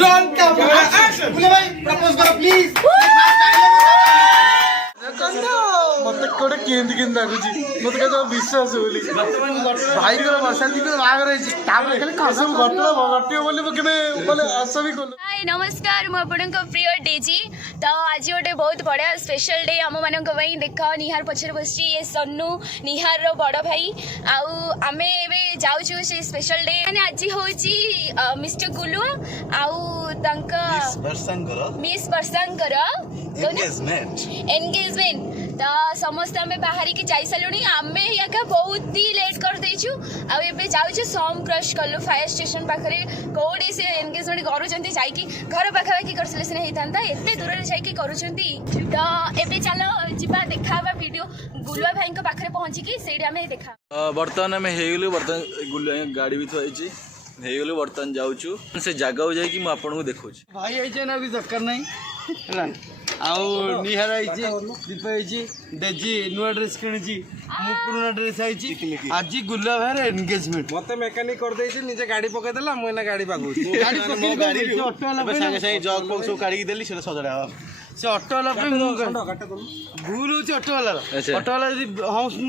Run camera action. Gulua bhai propose karo please. मत कोटे केंदी केंदी लागुची मत कहतो विश्वास होली भाई को बसंती को बाग रही तापर खाली कसम घटना घटियो बोली केबे बोले आशा भी कोन। हाय नमस्कार मु आपन को प्रिय डेजी तो आज गोटे बहुत बड़ा स्पेशल डे आम मान देख निहार पछर बसची ये सन्नू निहार रो बड़ भाई आउ आमे एबे जाउछु से स्पेशल डे माने आज होची मिस्टर गुलुआ आउ तांका मिस वर्षांकर एंगेजमेंट तो समस्त आम बाहरी की जाई सालुनी आमे या बहुत ही लेट कर देछु आ एबे जाउछु सोम क्रश कलु फायर स्टेशन पाखरे कोडी से एंगेजमेंट करूचंती जाई की घर पाखापाखि करसले सिना हेतांता एते दूर रे जाई की करूचंती तो एबे चलो जिबा देखाबा वीडियो गुलुआ भाई को पाखरे पहुंची की सेडी आमे देखा बर्तमान आम हेगलु बर्तमान गुलुआ गाड़ी भी थोड़ी हेगलु बर्तमान जाऊँ से जगह जाकि मुझे आपको देखा भाई आइछे ना भी दरकार नहीं ହେଲା ଆଉ ନିହାର ଆଇଛି ଦୀପ ଆଇଛି ଦେଜି ନୂଆ ଡ୍ରେସ୍ କିଣିଛି ମୁଁ ପୁରୁଣା ଡ୍ରେସ୍ ଆଇଛି ଆଜି ଗୁଲୁଆ ଭାଇର ଏନଗେଜମେଣ୍ଟ ମତେ ମେକାନିକ କରିଦେଇଛି ନିଜେ ଗାଡ଼ି ପକେଇଦେଲା ମୁଁ ଏନା ଗାଡ଼ି ପାଖଉଛି ଅଟୋ ବାଲା ସାଙ୍ଗେ ସାଙ୍ଗେ ଜଗ ଫଗ ସବୁ କାଢ଼ିକି ଦେଲି ସେଟା ସଜଡ଼ା ହବ ସେ ଅଟୋ ବାଲା ପାଇଁ ମୁଁ ଭୁଲ ହେଉଛି ଅଟୋ ବାଲାର ଅଟୋ ବାଲା ଯଦି ହମ୍ସ ନ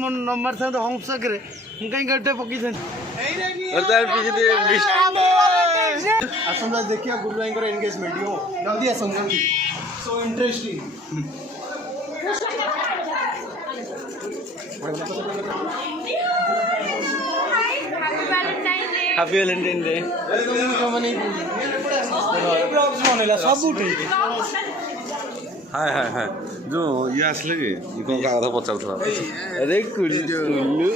ମାରିଥାନ୍ତେ ହମ୍ସ ଆଗରେ ମୁଁ କାହିଁ ଗାଡ଼ିଟା ପକେଇଥାନ୍ତି ଆସନ୍ତା ଦେଖିବା ଗୁଲୁ ଭାଇଙ୍କର ଏନଗେଜମେଣ୍ଟ ହଉ ଜଲ୍ଦି ଆସନ୍ତୁ so interesting happy valentine day हाय हाय हाय जो ये आसले कि कौन का कथा पचारथला अरे कुल्लू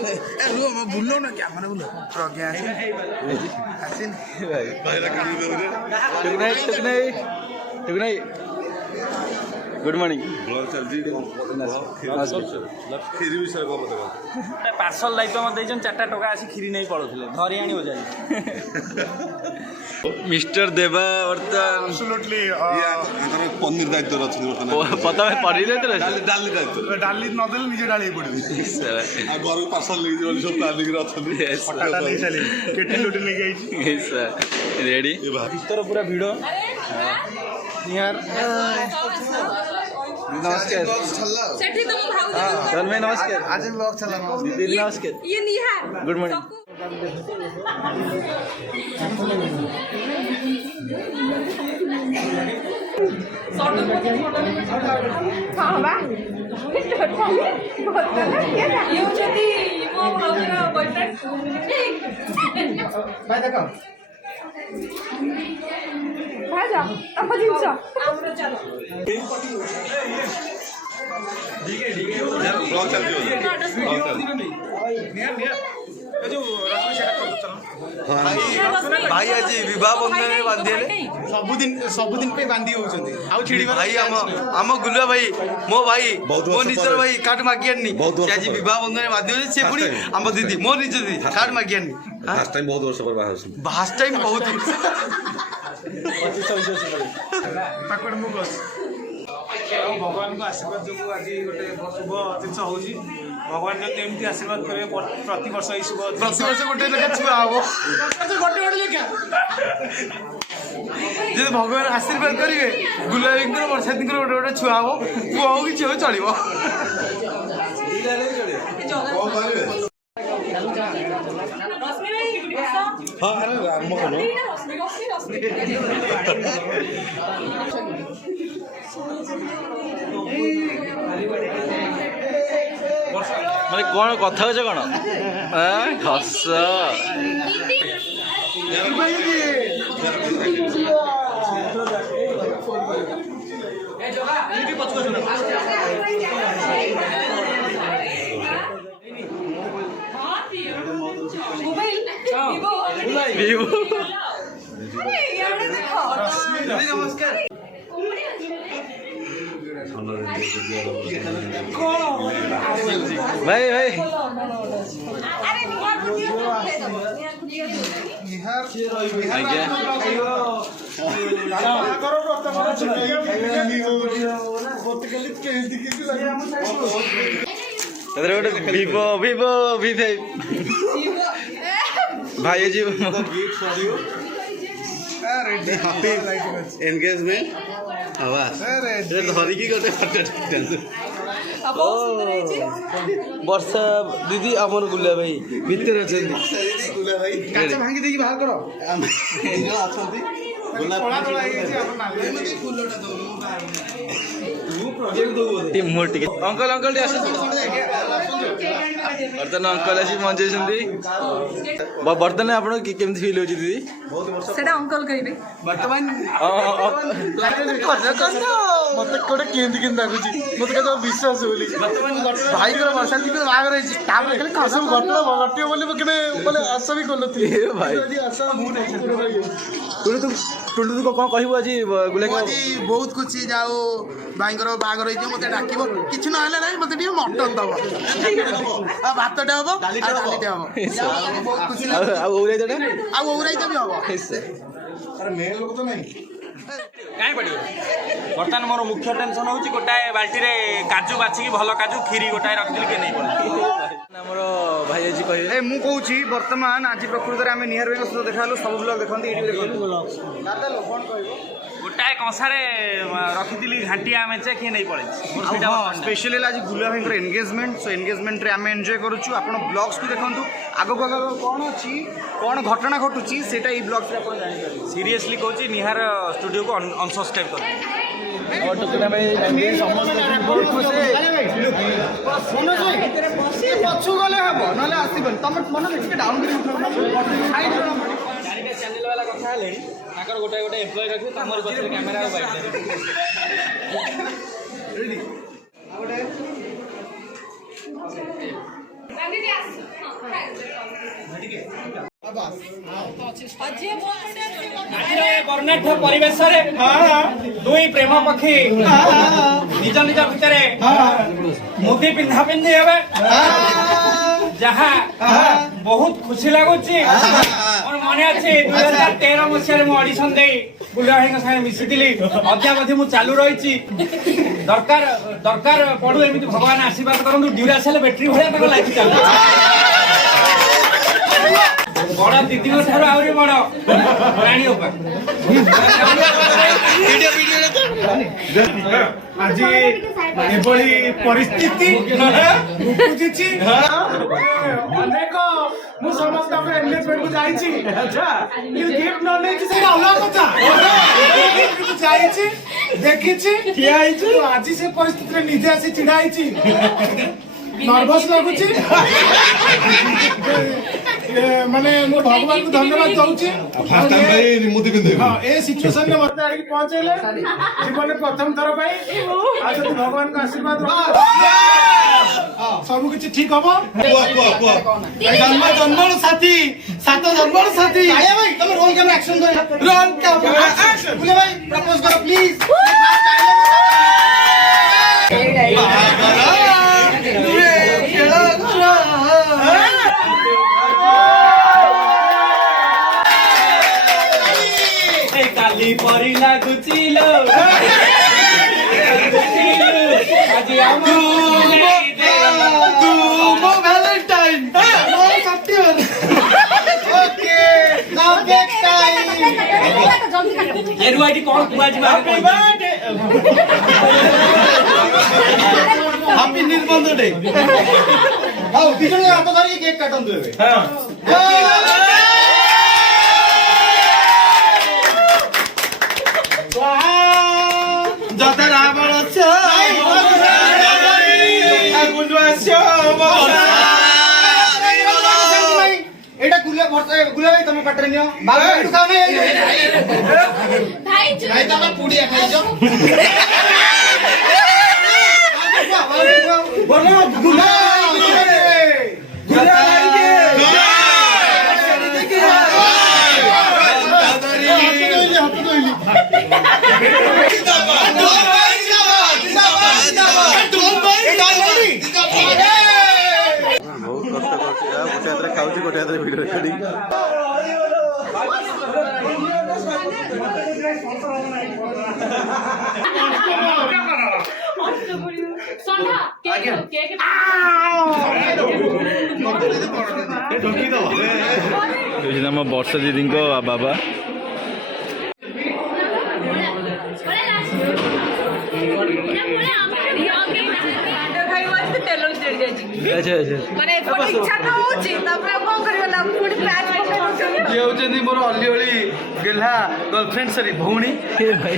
बुलो ना क्या माने बुलो प्रज्ञा आसिन भाई पहला काम करू ठीक नहीं गुड मॉर्निंग ब्लॉग चल जी खीरी विषय को बता पार्सल लाइक तो मत देजन 4 टका आसी खीरी नहीं पड़ोथिले धरी आनी हो जाई मिस्टर देवा वर्तन एब्सोल्युटली या पनीर दायित्व रखछि वर्तन पता है पनीर दायित्व डाली दायित्व डाली न देले निजे डाली पड़बी आ घर पार्सल ले जोली सब डाली रखछि पटाटा नहीं चली केटी लोटी ले गई यस सर रेडी भीतर पूरा भिड़ो निहार नमस्कार सेठी तुम भाऊ चल मैं नमस्कार आज ब्लॉग चला दीदी नमस्कार ये निहार गुड मॉर्निंग हां बा ये होती मो भाऊर बॉयफ्रेंड भाई देखो भाई जा अब जिंस हमरो चलो ब्लॉग चल जी भाई आज विवाह बंधन में बांधिले सबुदिन पे बांधी होउछंती आउ छिड़ी भाई आम गुलुआ भाई मो भाई मो निजर भाई कार्ड मागियानी आज विवाह बंधन में बांधी होछे से पुनी आम दीदी मो निज दीदी कार्ड मागियानी लास्ट टाइम बहुत वर्ष पर बाहर फास्ट टाइम बहुत पाकड़ मुगस भगवान को आशीर्वाद जो आज गोटे शुभ जिन होची भगवान जो एमती आशीर्वाद करे प्रति वर्ष ही शुभ प्रति वर्ष गोटे लेखा छुआ हबो गोटे गोटे लेखा जे भगवान आशीर्वाद करिवे गुलुआ भाईଙ୍କର वर्षा दिनकर गोटे गोटे छुआ हबो पुआ हो कि झियो चलिबो रश्मि भाई हां अरे राम कोनो रश्मि माने कौन कथा होछ कौन हस मोबाइल विवो अरे यार देखो नमस्कार भाई भाई अरे निहार आज्ञा गोटे vivo V5 भाई जी एंगेजमेंट हवा धरिकी गोटे ବର୍ଷା ଦିଦି ଆମର ଗୁଲା ଭାଇ ଭିତରେ ଅଛନ୍ତି। କାଚ ଭାଙ୍ଗି ଦେଇକି ବାହାର କର। ଅଛନ୍ତି ମୋର ଟିକେ ଅଙ୍କଲ ଅଙ୍କଲ ଟିକେ ଆସନ୍ତୁ। ବର୍ତ୍ତମାନ ଅଙ୍କଲ ଆସି ପହଞ୍ଚେଇଛନ୍ତି। ବର୍ତ୍ତମାନ ଆପଣଙ୍କୁ କେମିତି ଫିଲ୍ ହଉଛି ଦିଦି? ସେଟା ଅଙ୍କଲ କହିବେ। ବର୍ତ୍ତମାନ ମତେ ଗୋଟେ କେମିତି କେମିତି ଲାଗୁଛି ମତେ କେତେ ବିଶ୍ୱାସ ହଉନି। ଭାଇଙ୍କର ବର୍ଷା ଦିଦିଙ୍କର ବାହାଘର ହେଇଛି ତାପରେ ଖାଲି ସବୁ ଘଟଣା ଘଟିବ ବୋଲି ମୁଁ କେବେ ମାନେ ଆଶା ବି କରୁନଥିଲି। ଭାଇ ଟୁଲୁ ତୁ କ'ଣ କହିବୁ ଆଜି ଗୁଲା? ଆଜି ବହୁତ ଖୁସି ଯାଉ ଭାଇଙ୍କର ବାହାଘର ହେଇଯିବ ମତେ ଡାକିବ କିଛି ନହେଲେ ନାହିଁ ମତେ ଟିକେ ମଟନ ଦବ ଆଉ ଭାତଟେ ହବ ଆଉ ଡାଲିଟେ ହବ ବହୁତ ଖୁସି ଆଉ ଔରାଇତା ଆଉ ଔରାଇତା ବି ହବ। କାଇଁ ପଡ଼ିବ ବର୍ତ୍ତମାନ ମୋର ମୁଖ୍ୟ ଟେନସନ୍ ହେଉଛି ଗୋଟାଏ ବାଲ୍ଟିରେ କାଜୁ ବାଛିକି ଭଲ କାଜୁ କ୍ଷୀରି ଗୋଟାଏ ରଖିଥିଲି କିଏ ନେଇ ଆମର ଭାଇ ଆଜି କହିବେ ମୁଁ କହୁଛି ବର୍ତ୍ତମାନ ଆଜି ପ୍ରକୃତରେ ଆମେ ନିହାର ଭାଇଙ୍କ ସହିତ ଦେଖା ହେଲୁ। ସବୁ ବ୍ଲଗ ଦେଖନ୍ତି ଏଇଠି ଦେଖନ୍ତୁ। ଗୋଟାଏ କଂସାରେ ରଖିଥିଲି ଘାଣ୍ଟିଆ ମେଞ୍ଚେ କିଏ ନେଇ ପଳେଇଛି। ସ୍ପେଶିଆଲି ହେଲା ଆଜି ଗୁଲା ଭାଇଙ୍କର ଏନଗେଜମେଣ୍ଟ। ସୋ ଏନଗେଜମେଣ୍ଟରେ ଆମେ ଏନ୍ଜୟ କରୁଛୁ। ଆପଣ ବ୍ଲଗ୍ସକୁ ଦେଖନ୍ତୁ ଆଗକୁ ଆଗକୁ କ'ଣ ଅଛି କ'ଣ ଘଟଣା ଘଟୁଛି ସେଇଟା ଏଇ ବ୍ଲଗ୍ସରେ ଆପଣ ଜାଣିପାରିବେ। ସିରିୟସଲି କହୁଛି ନିହାର ଷ୍ଟୁଡ଼ିଓକୁ ଅନସବସ୍କ୍ରାଇବ୍ କର। ପଛୁ ଗଲେ ହବ ନହେଲେ ଆସିବନି। ତମେ ମନେ ଟିକେ ଡାଉନ କରି ଚ୍ୟାନେଲ ବାଲା କଥା ହେଲେଣି ତାଙ୍କର ଗୋଟେ ଗୋଟେ ଏମ୍ପ୍ଲୟ ରଖିବେ ତମର ପଛରେ କ୍ୟାମେରା ଆଉ ବାଇକ୍ ବର୍ଣ୍ଣାঢ୍ୟ ପରିବେଶରେ ଦୁଇ ପ୍ରେମ ପକ୍ଷୀ ନିଜ ନିଜ ଭିତରେ ମୁଦି ପିନ୍ଧା ପିନ୍ଧି ହେବେ ଯାହା ବହୁତ ଖୁସି ଲାଗୁଛି। ମୋର ମନେ ଅଛି 2013 ମସିହାରେ ମୁଁ ଅଡିସନ ଦେଇ ଗୁଲୁଆ ଭାଇଙ୍କ ସାଙ୍ଗେ ମିଶିଥିଲି। ଅଦ୍ୟାବଧି ମୁଁ ଚାଲୁ ରହିଛି। ଦରକାର ପଡୁ ଏମିତି ଭଗବାନ ଆଶୀର୍ବାଦ କରନ୍ତୁ। ଡ୍ୟୁରାସେଲ ବ୍ୟାଟେରୀ ଭଳିଆ ତାଙ୍କ ଲାଇଫ୍ ଚାଲୁ। ବଡ ଦିଦିଙ୍କ ଠାରୁ ଆହୁରି ବଡ ରାଣୀ ଉପା ଆଜି ଏଭଳି ପରିସ୍ଥିତି ବୁଝିଛି। ଅନେକ ମୁଁ ସମସ୍ତଙ୍କ ଏନଗେଜମେଣ୍ଟକୁ ଯାଇଛି ଗିଫ୍ଟ ନ ନେଇଛି ସେଇଟା ଅଲଗା କଥା। ଯାଇଛି ଦେଖିଛି ଠିଆ ହେଇଛି ଆଜି ସେ ପରିସ୍ଥିତିରେ ନିଜେ ଆସି ଛିଡା ହେଇଛି। ନର୍ଭସ୍ ଲାଗୁଛି। ମାନେ ମୁଁ ଭଗବାନଙ୍କୁ ଧନ୍ୟବାଦ ଦଉଛି। ଏ ସିଚୁଏସନରେ ମତେ ଆଣିକି ପହଞ୍ଚେଇଲେ ଜୀବନରେ ପ୍ରଥମ ଥର ପାଇଁ। ଆଉ ଯଦି ଭଗବାନଙ୍କ ଆଶୀର୍ବାଦ ସବୁ କିଛି ଠିକ ହବ। ଜନ୍ମର ସାଥୀ ସାତ ଜନ୍ମର ସାଥୀ ଭାଇ ତମେ ରୋଲ କ୍ୟାମେରା ଆକ୍ସନ କର। ରୋଲ କ୍ୟାମେରା ଆକ୍ସନ ଭାଇ ପ୍ରପୋଜ କର ପ୍ଲିଜ। କାଲି ପରି ଲାଗୁଛି ଲୋ ଆଜି ଏଠି କଣ କୁହାଯିବ? ହାପି ନିର୍ବନ୍ଧ ଡେ। ହଉ ଦି ଜଣ ହାତ ଧରିକି କେକ୍ କାଟନ୍ତୁ ଏବେ। ଯଥା ରାବଣ ଏଇଟା ଗୁଲା ଭାଇ ତମ ପାଟରେ ନିଅ। ଭାଇ ତମେ ପୁଡ଼ିଆ ଖାଇଛ ବହୁତ କଷ୍ଟ କରୁଛି ଗୋଟେ ହାତରେ ଖାଉଛି ଗୋଟେ ହାତରେ ଭିଡ଼ିଓ ରେକର୍ଡିଂ। Sandha, cake. ଆମ ବର୍ଷା ଦିଦିଙ୍କ ବାବା अच्छा अच्छा ମାନେ ଏପଟେ ଇଚ୍ଛା ତ ହଉଛି ତାପରେ ଆଉ କଣ କରିବା ନା ପୁଣି ପ୍ୟାଚ୍ ପକେଇ ଦଉଛନ୍ତି ଇଏ ହଉଛନ୍ତି ମୋର ଅଲିଅଳି ଗେହ୍ଲା ଗର୍ଲଫ୍ରେଣ୍ଡ ସରି ଭଉଣୀ भाई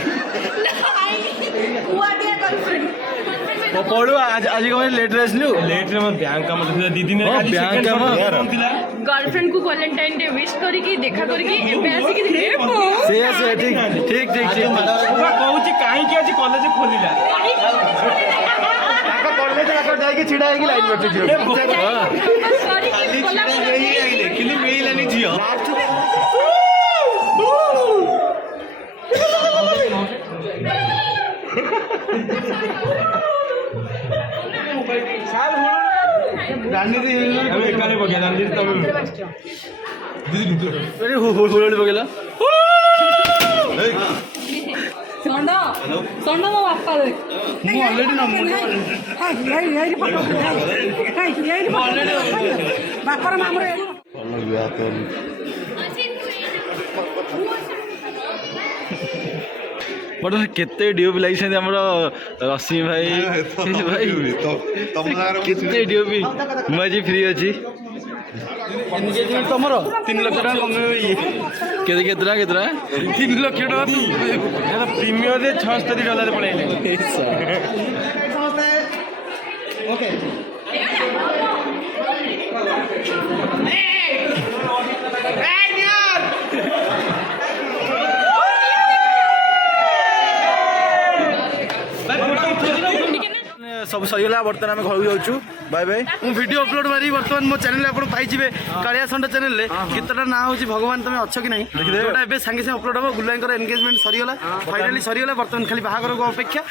କୁଆଡିଆ ଗର୍ଲଫ୍ରେଣ୍ଡ ପଢୁ ଆଜି କଣ ଲେଟ୍ରେ ଆସିଲୁ ଲେଟ୍ରେ ମୋ ବ୍ୟାଙ୍କ କାମ ଥିଲା 2 ଦିନ ବ୍ୟାଙ୍କ କାମ ଥିଲା गर्लफ्रेंड को वैलेंटाइन डे विश करिकी देखा करिकी एबे आसिकी ସେ ଠିକ ଠିକ ଠିକ ଠିକ କହୁଛି କାହିଁକି ଆଜି କଲେଜ ଖୋଲିଲା କଲେଜ ଆଗ ଯାଇକି ଛିଡା ହେଇକି ଲାଇନ କରିଛି ଝିଅ କିନ୍ତୁ ମିଳିଲାନି ଝିଅ ରାଜନୀତି ହୁଳହୁଳି ପକେଇଲା सोंडा सोंडा मो बापा रे ମୁଁ ଅଲରେଡି बापा रे मामरे बट केते डीओपी लागिसेंती हमर रश्मि भाई भाई केते डीओपी मैं आज फ्री अछि एंगेजमेंट तमर 3 लाख टका कमे केते केतरा केतरा 3 लाख टका प्रीमियर दे $76 पड़ेले ओके सब सहीगला बर्तमान आम घर जाऊँ बाय बाय मु वीडियो अपलोड मारी बर्तमान मो चैनल आप पाइबे कालिया संडा चैनल गीतटा ना हूँ भगवान तुम अच्छ कि नहीं जोटा सागे सागे अपलोड हम गुलुआ एंगेजमेंट सरीगला फाइनाली सरीगला बर्तमान खाली बाहागर को अपेक्षा।